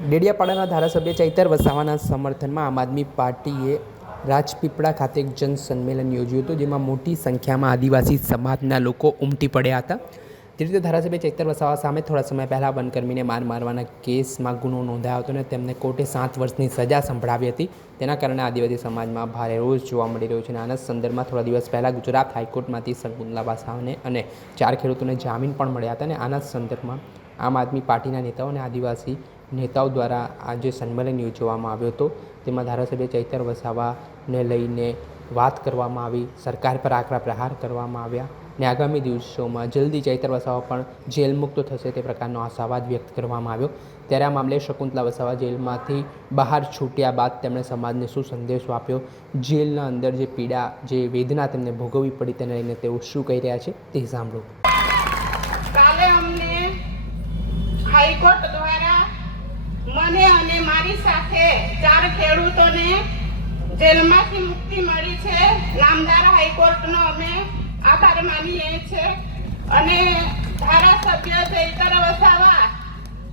ડેડિયાપાડાના ધારાસભ્ય ચૈતર વસાવાના સમર્થનમાં આમ આદમી પાર્ટીએ રાજપીપળા ખાતે એક જનસંમેલન યોજ્યું હતું, જેમાં મોટી સંખ્યામાં આદિવાસી સમાજના લોકો ઉમટી પડ્યા હતા. જે રીતે ધારાસભ્ય ચૈતર વસાવા સામે થોડા સમય પહેલાં વનકર્મીને મારવાના કેસમાં ગુનો નોંધાયો હતો અને તેમને કોર્ટે 7 વર્ષની સજા સંભળાવી હતી. તેના કારણે આદિવાસી સમાજમાં ભારે રોષ જોવા મળી રહ્યો છે અને આના સંદર્ભમાં થોડા દિવસ પહેલાં ગુજરાત હાઈકોર્ટમાંથી શકુંતલા વસાવાને અને 4 ખેડૂતોને જામીન પણ મળ્યા હતા. અને આના સંદર્ભમાં આમ આદમી પાર્ટીના નેતાઓ અને આદિવાસી નેતાઓ દ્વારા આ જે સંમેલન યોજવામાં આવ્યો હતો, તેમાં ધારાસભ્ય ચૈતર વસાવાને લઈને વાત કરવામાં આવી, સરકાર પર આકરા પ્રહાર કરવામાં આવ્યા અને આગામી દિવસોમાં જલ્દી ચૈતર વસાવા પણ જેલ મુક્ત થશે તે પ્રકારનો આશાવાદ વ્યક્ત કરવામાં આવ્યો. ત્યારે આ મામલે શકુંતલા વસાવા જેલમાંથી બહાર છૂટ્યા બાદ તેમણે સમાજને શું સંદેશો આપ્યો, જેલના અંદર જે પીડા, જે વેદના તેમને ભોગવવી પડી, તેને લઈને તેઓ શું કહી રહ્યા છે તે સાંભળો. કાલે અમને હાઈકોર્ટ દ્વારા મને અને મારી સાથે 4 ખેડૂતોને જેલમાંથી મુક્તિ મળી છે. નામદાર હાઈકોર્ટનો અમે આભાર માનીએ છીએ. અને ધારાસભ્ય ચૈતર વસાવા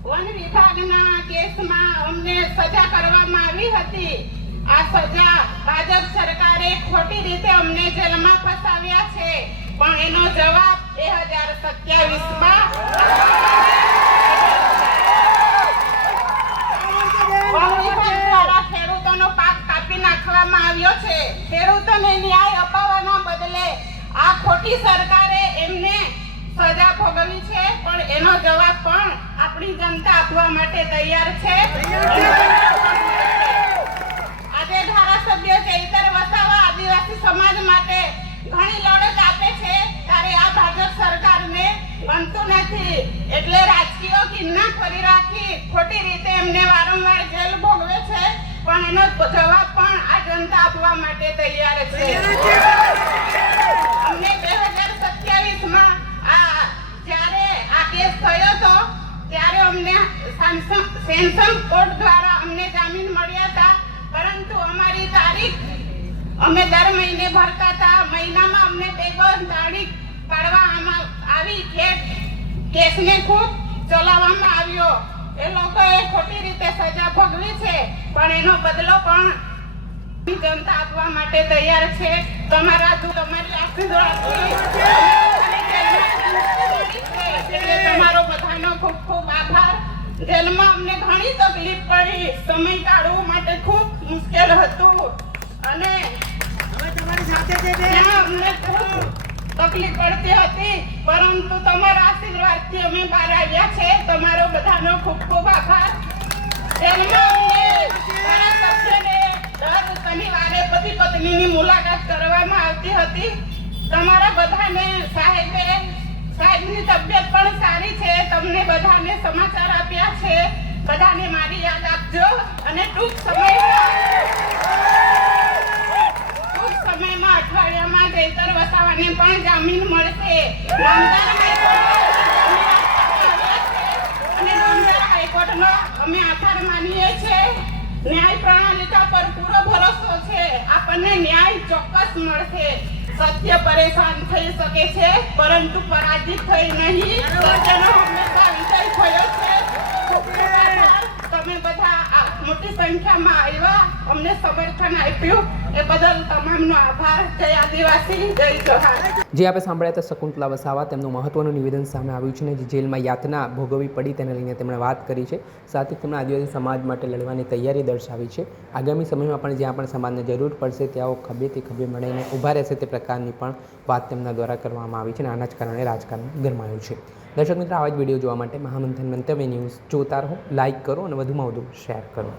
વન વિભાગના કેસમાં અમને સજા કરવામાં આવી હતી. આ સજા ભાજપ સરકારે ખોટી રીતે અમને જેલમાં ફસાવ્યા છે, પણ એનો જવાબ 2027માં ખેડૂતોનો પાક કાપી નાખવામાં આવ્યો છે. ખેડૂતોને ન્યાય અપાવવાના બદલે આ ખોટી સરકારે એમને સજા ભોગવી છે, પણ એનો જવાબ પણ આપણી જનતા આપવા માટે તૈયાર છે. આજે ધારાસભ્ય ચૈતર વસાવા આદિવાસી સમાજ માટે ઘણી લડત આપે છે, ત્યારે આ ભાજપ સરકારને ગમતું નથી, એટલે રાજકીય કિન્ના કરી રાખી ખોટી રીતે એમને વારંવાર જેલ ભોગવે છે, પણ એનો જવાબ પણ આ જનતા આપવા માટે તૈયાર છે. અમને 2027માં જ્યારે આ કેસ થયો હતો ત્યારે અમને સેન્સન કોર્ટ દ્વારા અમને જામીન મળ્યા હતા, પરંતુ અમારી તારીખ અમે દર મહિને ભરતા હતા. મહિનામાં અમને 2 તારીખ પાડવામાં આવી. કેસને ખૂબ ચલાવવામાં આવ્યો. એ લોકોએ ખોટી રીતે સજા ભોગવી છે, પણ એનો બદલો પણ જનતા આપવા માટે તૈયાર છે. તમારી આશીર્વાદથી તમારો બધાનો ખૂબ ખૂબ આભાર. જેલમાં અમને ઘણી તકલીફ પડી, સમય કાઢવા માટે ખૂબ મુશ્કેલ હતું અને તમારી સાથે અમને ખૂબ તકલીફ પડતી હતી, પરંતુ તમારા આશીર્વાદથી અમે બહાર આવ્યા છે. તમારો બધાનો ખૂબ ખૂબ આભાર. જેલમાં અમને ધારાસભ્યને દર શનિવારે પતિ પત્નીની મુલાકાત કરવામાં આવતી હતી. તમારા બધાને સાહેબની તબિયત પણ સારી છે. તમને બધાને સમાચાર આપ્યા છે. બધાને મારી યાદ આપજો અને ટૂંક સમયમાં અઠવાડિયામાં ચૈતર વસાવાને પણ જામીન મળશે. નામદાર હાઈકોર્ટનો અમે આભાર માનીએ છીએ. ન્યાય પ્રણાલિકા પર પૂરો ભરોસો છે. આપણને ન્યાય ચોક્કસ મળશે. સત્ય પરેશાન થઈ શકે છે, પરંતુ પરાજિત થઈ નહીં. સત્યનો હંમેશા વિજય થયો છે. તમે બધા મોટી સંખ્યામાં આવ્યા, અમને સમર્થન આપ્યું, એ બદલ તમામનો આભાર. જય આદિવાસી, જય જોહાર. જે આપણે સાંભળ્યા હતા શકુંતલા વસાવા, તેમનું મહત્વનું નિવેદન સામે આવ્યું છે અને જે જેલમાં યાતના ભોગવવી પડી તેને લઈને તેમણે વાત કરી છે. સાથે તેમણે આદિવાસી સમાજ માટે લડવાની તૈયારી દર્શાવી છે. આગામી સમયમાં પણ જ્યાં પણ સમાજને જરૂર પડશે ત્યાં ખભેથી ખભે મળીને ઊભા રહેશે તે પ્રકારની પણ વાત તેમના દ્વારા કરવામાં આવી છે અને આના જ કારણે રાજકારણ ગરમાયું છે. દર્શક મિત્રો, આવા જ વિડીયો જોવા માટે મહામંથન મંતવ્ય ન્યૂઝ જોતા રહો, લાઇક કરો અને વધુમાં વધુ શેર કરો.